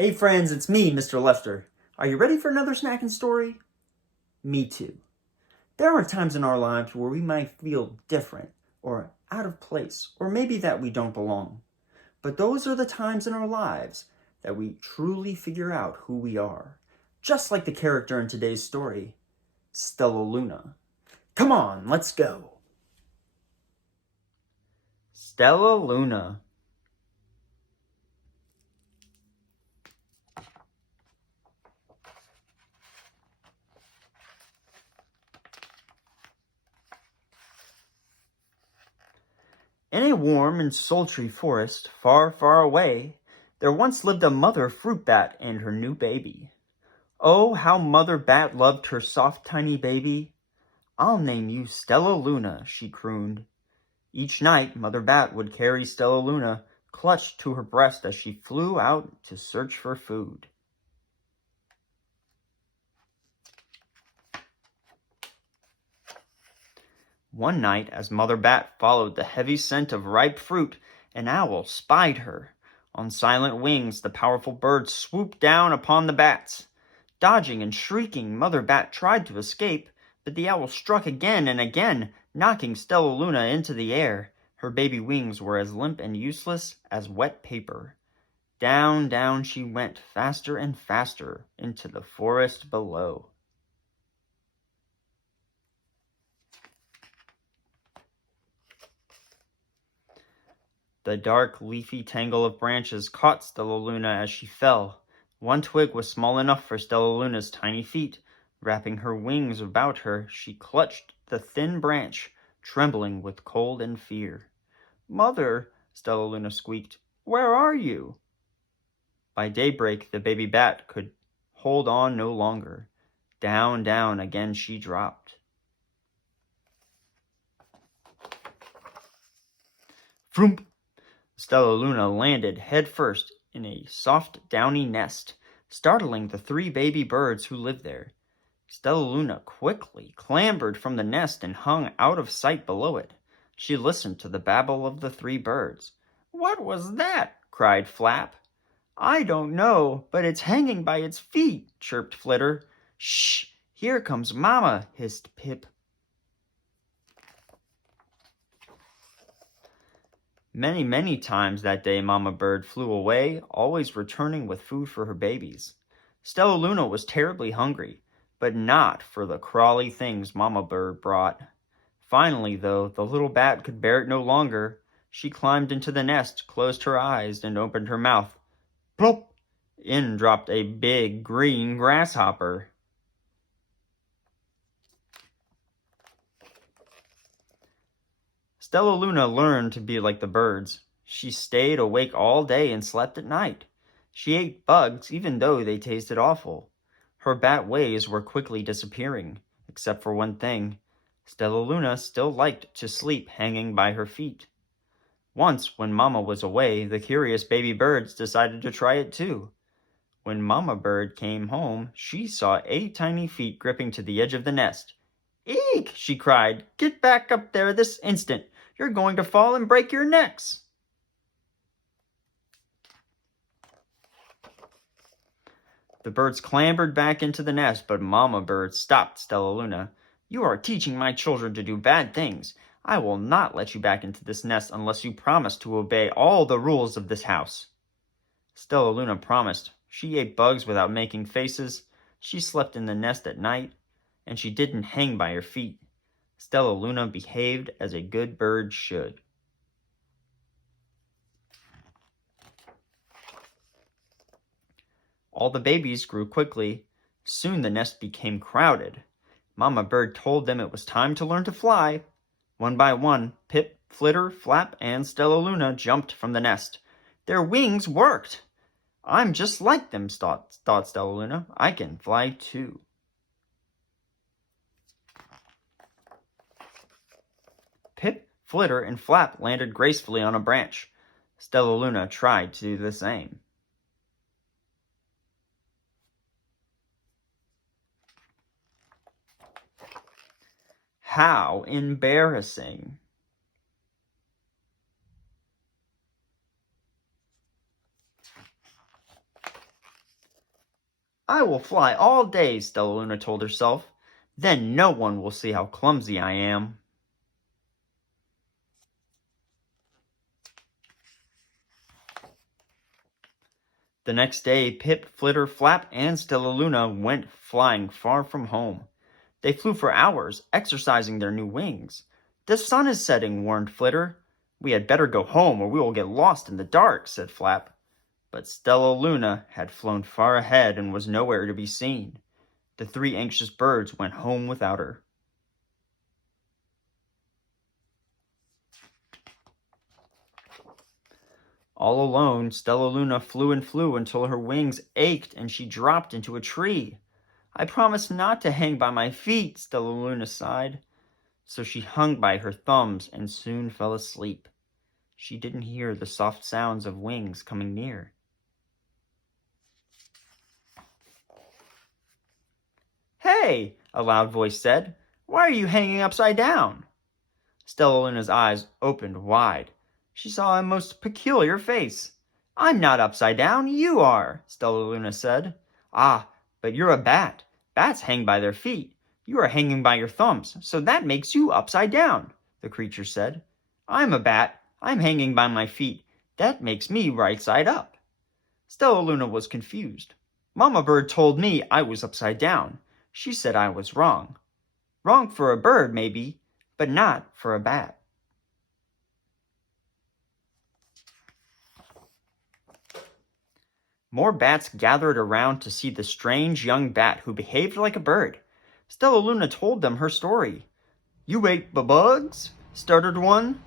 Hey friends, it's me, Mr. Lester. Are you ready for another snacking story? Me too. There are times in our lives where we might feel different or out of place, or maybe that we don't belong. But those are the times in our lives that we truly figure out who we are. Just like the character in today's story, Stellaluna. Come on, let's go. Stellaluna. In a warm and sultry forest, far, far away, there once lived a mother fruit bat and her new baby. Oh, how Mother Bat loved her soft, tiny baby. "I'll name you Stellaluna," she crooned. Each night, Mother Bat would carry Stellaluna clutched to her breast as she flew out to search for food. One night, as Mother Bat followed the heavy scent of ripe fruit, an owl spied her. On silent wings, the powerful bird swooped down upon the bats. Dodging and shrieking, Mother Bat tried to escape, but the owl struck again and again, knocking Stellaluna into the air. Her baby wings were as limp and useless as wet paper. Down, down she went, faster and faster, into the forest below. The dark, leafy tangle of branches caught Stellaluna as she fell. One twig was small enough for Stellaluna's tiny feet. Wrapping her wings about her, she clutched the thin branch, trembling with cold and fear. "Mother," Stellaluna squeaked, "where are you?" By daybreak, the baby bat could hold on no longer. Down, down again she dropped. Vroomp! Stellaluna landed headfirst in a soft, downy nest, startling the 3 baby birds who lived there. Stellaluna quickly clambered from the nest and hung out of sight below it. She listened to the babble of the 3 birds. "What was that?" cried Flap. "I don't know, but it's hanging by its feet," chirped Flitter. "Shh! Here comes Mama," hissed Pip. Many, many times that day Mama Bird flew away, always returning with food for her babies. Stellaluna was terribly hungry, but not for the crawly things Mama Bird brought. Finally, though, the little bat could bear it no longer. She climbed into the nest, closed her eyes, and opened her mouth. Plop! In dropped a big green grasshopper. Stellaluna learned to be like the birds. She stayed awake all day and slept at night. She ate bugs even though they tasted awful. Her bat ways were quickly disappearing, except for one thing. Stellaluna still liked to sleep hanging by her feet. Once, when Mama was away, the curious baby birds decided to try it too. When Mama Bird came home, she saw 8 tiny feet gripping to the edge of the nest. "Eek!" she cried. "Get back up there this instant! You're going to fall and break your necks!" The birds clambered back into the nest, but Mama Bird stopped Stellaluna. "You are teaching my children to do bad things. I will not let you back into this nest unless you promise to obey all the rules of this house." Stellaluna promised. She ate bugs without making faces. She slept in the nest at night, and she didn't hang by her feet. Stellaluna behaved as a good bird should. All the babies grew quickly. Soon the nest became crowded. Mama Bird told them it was time to learn to fly. One by one, Pip, Flitter, Flap, and Stellaluna jumped from the nest. Their wings worked! "I'm just like them," thought Stellaluna. "I can fly too." Pip, Flitter, and Flap landed gracefully on a branch. Stellaluna tried to do the same. How embarrassing! I will fly all day, Stellaluna told herself. Then no one will see how clumsy I am. The next day, Pip, Flitter, Flap, and Stellaluna went flying far from home. They flew for hours, exercising their new wings. The sun is setting, warned Flitter. We had better go home or we will get lost in the dark, said Flap. But Stellaluna had flown far ahead and was nowhere to be seen. The three anxious birds went home without her. All alone, Stellaluna flew and flew until her wings ached and she dropped into a tree. I promised not to hang by my feet, Stellaluna sighed. So she hung by her thumbs and soon fell asleep. She didn't hear the soft sounds of wings coming near. Hey, a loud voice said, why are you hanging upside down? Stellaluna's eyes opened wide. She saw a most peculiar face. I'm not upside down, you are, Stellaluna said. Ah, but you're a bat. Bats hang by their feet. You are hanging by your thumbs, so that makes you upside down, the creature said. I'm a bat. I'm hanging by my feet. That makes me right side up. Stellaluna was confused. Mama Bird told me I was upside down. She said I was wrong. Wrong for a bird, maybe, but not for a bat. More bats gathered around to see the strange young bat who behaved like a bird. Stellaluna told them her story. You ate bugs? Stuttered one.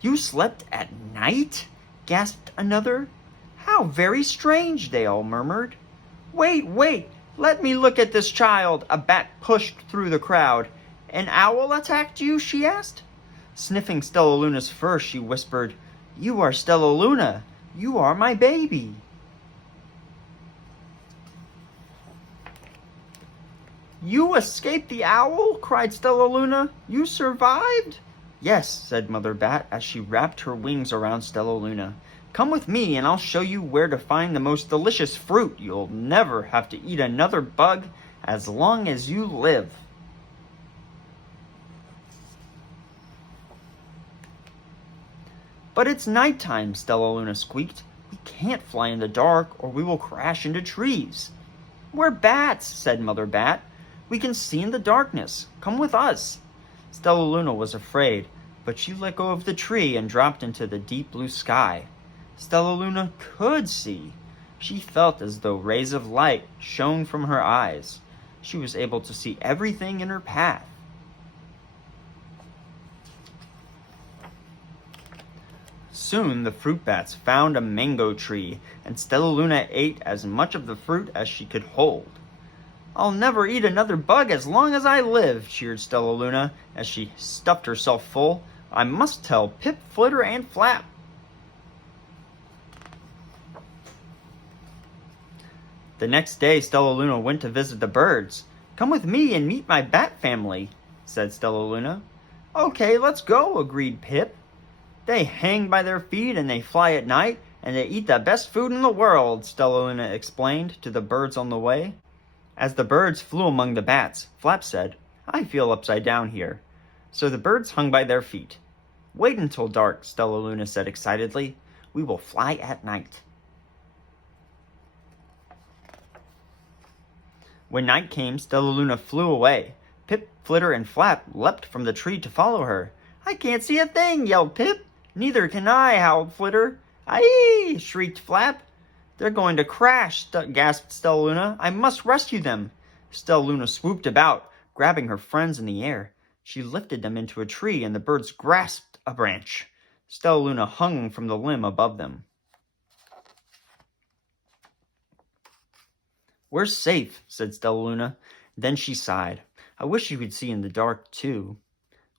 You slept at night? Gasped another. How very strange, they all murmured. Wait, let me look at this child, a bat pushed through the crowd. An owl attacked you, she asked. Sniffing Stellaluna's fur, she whispered, You are Stellaluna. You are my baby. You escaped the owl? Cried Stellaluna. You survived? Yes, said Mother Bat as she wrapped her wings around Stellaluna. Come with me and I'll show you where to find the most delicious fruit. You'll never have to eat another bug as long as you live. But it's nighttime, Stellaluna squeaked. We can't fly in the dark or we will crash into trees. We're bats, said Mother Bat. We can see in the darkness. Come with us. Stellaluna was afraid, but she let go of the tree and dropped into the deep blue sky. Stellaluna could see. She felt as though rays of light shone from her eyes. She was able to see everything in her path. Soon the fruit bats found a mango tree, and Stellaluna ate as much of the fruit as she could hold. I'll never eat another bug as long as I live, cheered Stellaluna as she stuffed herself full. I must tell Pip, Flitter, and Flap. The next day, Stellaluna went to visit the birds. Come with me and meet my bat family, said Stellaluna. Okay, let's go, agreed Pip. They hang by their feet and they fly at night, and they eat the best food in the world, Stellaluna explained to the birds on the way. As the birds flew among the bats, Flap said, I feel upside down here. So the birds hung by their feet. Wait until dark, Stellaluna said excitedly. We will fly at night. When night came, Stellaluna flew away. Pip, Flitter, and Flap leapt from the tree to follow her. I can't see a thing, yelled Pip. Neither can I, howled Flitter. Aye, shrieked Flap. They're going to crash, gasped Stellaluna. I must rescue them. Stellaluna swooped about, grabbing her friends in the air. She lifted them into a tree, and the birds grasped a branch. Stellaluna hung from the limb above them. We're safe, said Stellaluna. Then she sighed. I wish you could see in the dark, too.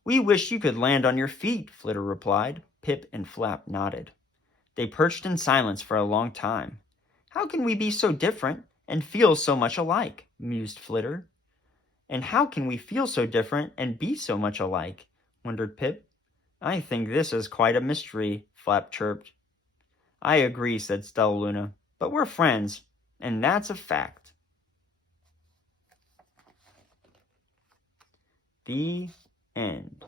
We wish you could land on your feet, Flitter replied. Pip and Flap nodded. They perched in silence for a long time. How can we be so different and feel so much alike? Mused Flitter. And how can we feel so different and be so much alike? Wondered Pip. I think this is quite a mystery, Flap chirped. I agree, said Stellaluna, but we're friends, and that's a fact. The end.